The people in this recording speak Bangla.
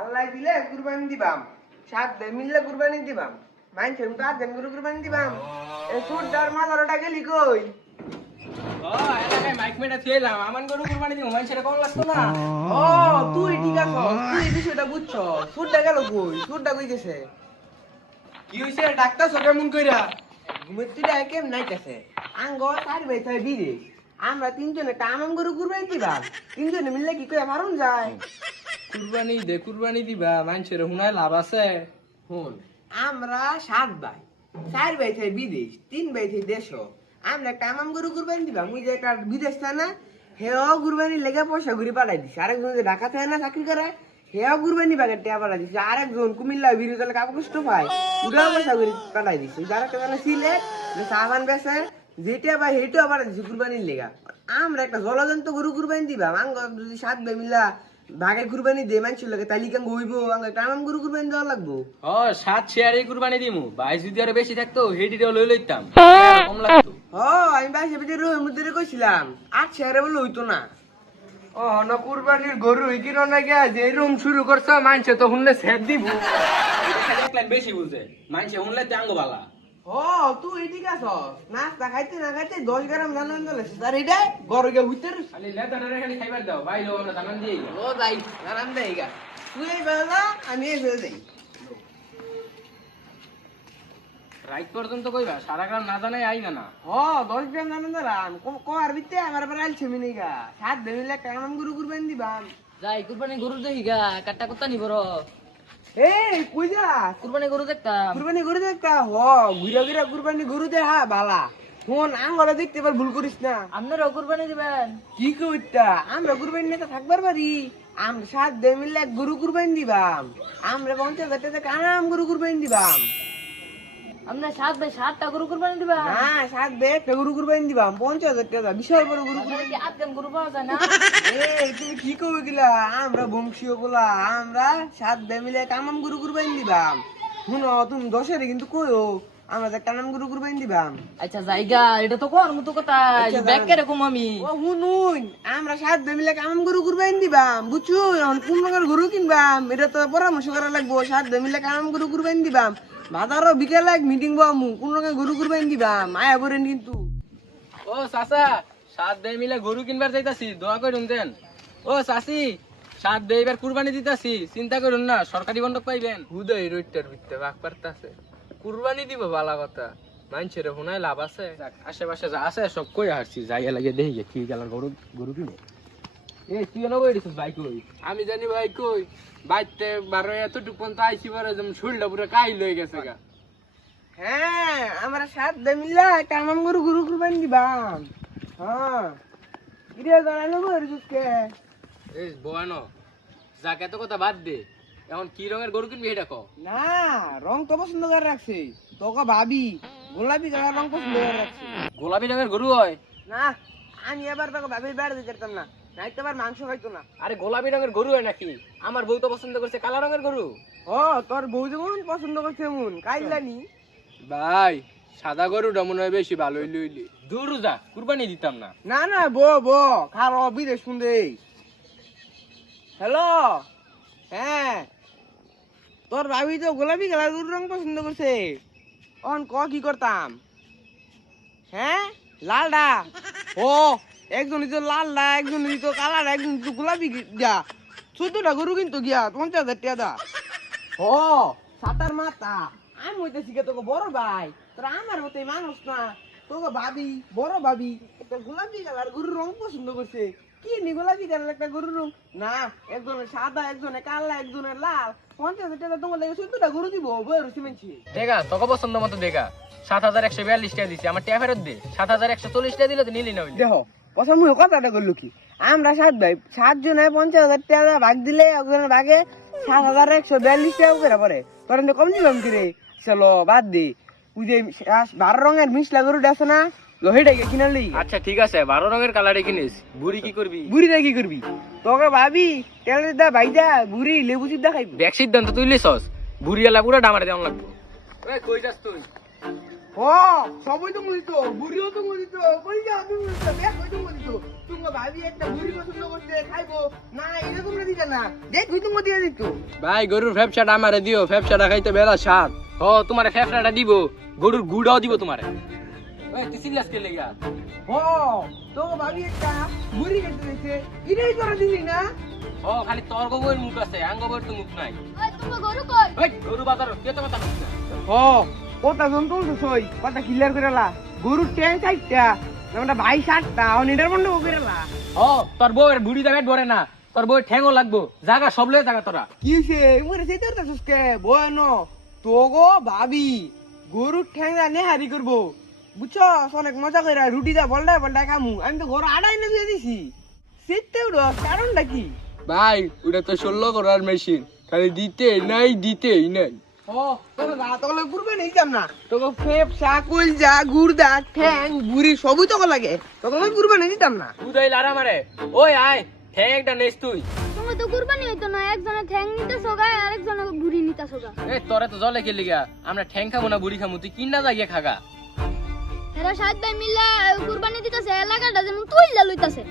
আল্লাহ দিলে কুরবানি দিবাম, সাত দে মিললে কুরবানি দিবাম, মাইনছে তো আর দেন কুরবানি দিবাম। এই সুরদার মালারটা গেলি কই? ও এলাকায় মাইক মেটা থইলাম আমান গরু কুরবানি দিমু মানুষের কম লাগতো না। ও তুই ঠিক আছে, তুই এই বিষয়টা বুঝছো। সুরটা গেল কই? সুরটা কই গেছে? কি হইছে ডাক্তার সবে মন কইরা ঘুমেরটিটা কেম নাইতেছে আঙ্গ চার ভাই তাই বিদেশ, আমরা তিনজনে কামাম গরু কুরবানি দিবাম, তিনজনে মিললে কি করে মারুন যায়? কুরবানি দিবা মানুষের হুনায় লাভ আছে। হুন আমরা সাত ভাই, চার ভাই থাই বিদেশ, তিন ভাই থাই দেশ, আমরা কামাম গরু কুরবানি দিবাম। ওই যে একটা বিদেশ থাকে না, হেও কুরবানির লেগে পয়সা ঘুরে পাঠাই দিছে। আরেকজন যে ঢাকা থাকে না চাকরি করে, হেও কুরবানি বাগের টেয়া পাঠাই দিছে। আরেকজন কুমিল্লা বিরুদ্ধে কাপড় কষ্ট পায়, ওটাও পয়সা ঘুরে পাঠাই দিছে। যারা একটা সিলেট সাবান বেছে যেটা বা হেটাও পাঠাই দিছে কুরবানির লেগা। আমরা একটা জলজন্ত গরু কুরবানি দিবাম, আঙ্গ যদি সাত ভাই মিলা ভাগে কুরবানি দে মানুষের লাগে তালিকা হইব, আঙ্গ কামাম গরু কুরবানি দেওয়া লাগবো। ও 7 শেয়ারে কুরবানি দিমু ভাই যদি আরো বেশি থাকতো হেডিটাও লই লইতাম কম লাগতো। আমি বাইশে ভিতরে রোহের মধ্যে কইছিলাম 8 শেয়ারে বলে হইতো না। ও না কুরবানির গরু কিন না গিয়া যে রুম শুরু করছো মানছে তো হুনলে সেট দিব দেখলেন বেশি বুঝে মানছে হুনলে তাঙ্গ বালা। তুই ঠিক আছ, নাস্তা খাইতে না খাইতে 10 গ্রাম জানান দলে স্যার এটা গরগে হইতের খালি লেদারে খালি খাইবার দাও বাইলো আমরা জানান দিই। ও ভাই জানান দেইগা তুই এই বেলা আমি এই বেলা দেই। রাইট পর্যন্ত কইবা সারা গ্রাম না জানাই আইগা না। 10 গ্রাম জানান দিলাম কোয়ার ভিতরে আমার আবার আইছে মিনিগা সাত দিলে কামাম গরু কুরবানি দিবাম। যাই কুরবানি গরু দেখি গা কাটটা কোত্তা নিব র এই কই যা কুরবানি গরু দেখতাম কুরবানি গরু দেখতা ঘুরা ঘুরা কুরবানি গরু দে হা বালা। ফোন আঙ্গরা দেখতে পার ভুল করিস না। আপনারাও কুরবানি দিবেন? কি কইতা আমরা কুরবানি নেতা থাকবার পারি, আমরা সাত দে মিলে গরু কুরবানি দিবাম, আমরা 50,000 টাকা কানাম গরু কুরবানি দিবাম। আপনার সাত ভাই 7টা গরু কুরবানি দিবেন? না সাত দে একটা গরু কুরবানি দিবাম 50,000 টাকা, বিশাল বড় গরু আপনারা কুরবানি। কি আটকান গরু পাওয়া যায় না? এই তুমি কি কই গিলা, আমরা বংশীয় বলা, আমরা সাত দে মিলে কানাম গরু কুরবানি দিবাম। শুনো তুমি 10 কিন্তু কইও আমরা যে কানাম গরু কুরবানি দিবাম। আচ্ছা জায়গা এটা তো কোন মতো কথা আচ্ছা, ব্যাগ কে রকম আমি শুনুন আমরা সাত দে মিলে কানাম গরু কুরবানি দিবাম, বুঝছো? এখন কোন রকমের গরু কিনবাম এটা তো পরামর্শ করা লাগবো। সাত দে মিলে কানাম গরু কুরবানি দিবাম, বাজারও বিকেলে এক মিটিং বামু কোন রকমের গরু কুরবানি দিবাম, আয়া করেন কিন্তু। ও চাচা 7 দেই মিলে গরু কিনবার যাইতাছি দোয়া করুন দেন। ও চাচি 7 দেই এবার কুরবানি দিতাছি চিন্তা করুন না সরকারি বন্ধক পাইবেন। হুদাই রইটার ভিতরে বাক পারতাছে কুরবানি দিব বালা কথা মানুষের হুনায় লাভ আছে। আশেপাশে যা আছে সব কই হারছি যাইয়া লাগে দেখি কি গেল গরু গরু কিনে। এই তুই না কই দিছিস ভাই কই? আমি জানি ভাই কই বাইতে বারো এতটুক পর্যন্ত আইসি পরে যেমন শরীরটা পুরো কাই লয়ে গেছে গা। হ্যাঁ আমরা সাত দে মিলে কানাম গরু গরু কুরবানি দিবাম। হ্যাঁ কিরে জানালো গরু কে? এই বোয়ানো যাকে এত কথা বাদ দে এখন কি রঙের গরু কিনবি এটা কও। না রং তো পছন্দ করে রাখছে, তোকে ভাবি গোলাপি কালার রং পছন্দ করে রাখছে। গোলাপি রঙের গরু হয়? না আমি এবার তোকে ভাবি বেড়া দিতে পারতাম না, নাইতে আবার মাংস খাইতো না। আরে গোলাপি রঙের গরু হয় নাকি? আমার বউ তো পছন্দ করছে কালো রঙের গরু। তোর বউ যেমন পছন্দ করছে এমন কাইলানি। ভাই সাদা গরুটা মনে হয় বেশি ভালোই লইলি। দূর যা কুরবানি দিতাম না। না না বো খারো বিদেশ শুনতে। হ্যালো হ্যাঁ তোর ভাবি তো গোলাপি কালার গরুর রং পছন্দ করছে, অন ক কি করতাম? হ্যাঁ লালডা, একজন দিত লালডা, একজন দিত কালার, একজন দিত গোলাপি দিয়া, 14টা গরু কিন্তু গিয়া 50,000 টাকা দা। সাতার মাথা আমি হইতেছি কে তোকে বড় ভাই, তোর আমার মতোই মানুষ না, তোকে ভাবি বড় ভাবি একটা গোলাপি কালার গরুর রং পছন্দ করছে। কি নি গোলাপি কালার একটা গরুর রং? না একজনের সাদা, একজনের কালা, একজনের লাল, 50,000 টাকা তোমার লাগে 14টা গরু দিব বইয়ের সিমেন্টছি। দেখা তোকে পছন্দ মতো দেখা 7,142 টাকা দিছি আমার টাকা ফেরত দে। 7,140 টাকা দিলে তো নিলি না হইলে। দেখো পছন্দ মুখে কথাটা করলো কি, আমরা সাত ভাই 7 জনে 50,000 টাকা ভাগ দিলে একজনের ভাগে 7,142 টাকা করে পরে, তোর কম দিলাম কি রে? চলো বাদ দে, তুই যে 12 রঙের মিশলা গরুটা আছে না লোহেটাকে কিনালি। আচ্ছা ঠিক আছে 12 রঙের কালারে কিনিস। বুড়ি কি করবি? বুড়িটা কি করবি? তোকে ভাবি তেলের দা ভাইদা বুড়ি লেবু চিপদা খাইবি। ব্যাগ সিদ্ধান্ত তুই লিছস বুড়ি এলা পুরো ডামারে দেওয়া লাগবে। ওই কই যাস তুই? সবাই তো মরিত, বুড়িও তো মরিত, কই যা তুমি মরিত, বেশ কই তো মরিত। তুমি ভাবি একটা বুড়ি পছন্দ করতে খাইবো না, এটা তোমরা দিছে না দেখ তুই তুমি দিয়ে দিত ভাই গরুর ফ্যাপসাটা আমারে দিও, ফ্যাপসাটা খাইতে বেলা স্বাদ। ও তোমারে ফ্যাপসাটা দিব, গরুর গুড়াও দিব তোমারে। ওই তুই সিরিয়াস কে লেগা? ও তো ভাবি একটা বুড়ি খেতে দিছে এটাই করে দিলি না ও খালি তোর গোবর মুখ আছে, আঙ্গ গোবর তো মুখ নাই। ওই তুমি গরু কই? ওই গরু বাজার কে তো কথা বলছ না। ও কথা জন্তু সই কথা ক্লিয়ার করে লা গরুর ট্যাং চাইটা আমরা ভাই সাতটা অনিডার বন্ধ করে লা ও তোর বউয়ের বুড়ি দামেট ভরে না, তোর বউয়ের ঠ্যাংও লাগবো, জায়গা সব লয়ে জায়গা তোরা। কি হইছে মরে সেটা তো সুস্কে বয়নো তো গো ভাবি গরুর ঠ্যাং নে হারি করবো বুঝছো অনেক মজা করে রুটি দা বলডা খামু আমি তো ঘর আড়াই না দিয়ে দিছি সেটা উড়ো কারণটা কি ভাই ওটা তো 16 করার মেশিন, খালি দিতেই নাই। ও তোর রাত হলে ঘুরবে নেই যাম না তোকে ফেপ শাকুল যা গুড়দা ঠ্যাং বুড়ি সবই তোকে লাগে তোকে আমি ঘুরবে নেই দিতাম না উদয় লারা মারে। ওই আয় ঠ্যাং একটা নেস তুই। তুমি তো কুরবানি হইতো না, একজনে ঠ্যাং নিতে সোগা আর আরেকজনে বুড়ি নিতে সোগা। এ তোরে তো জলে কে লিগা, আমরা ঠ্যাং খাবো না বুড়ি খামু, তুই কিনা জায়গা খাগা। এরা সাত ভাই মিলে কুরবানি দিতেছে, এলাকাটা যেমন তুইলা লইতাছে।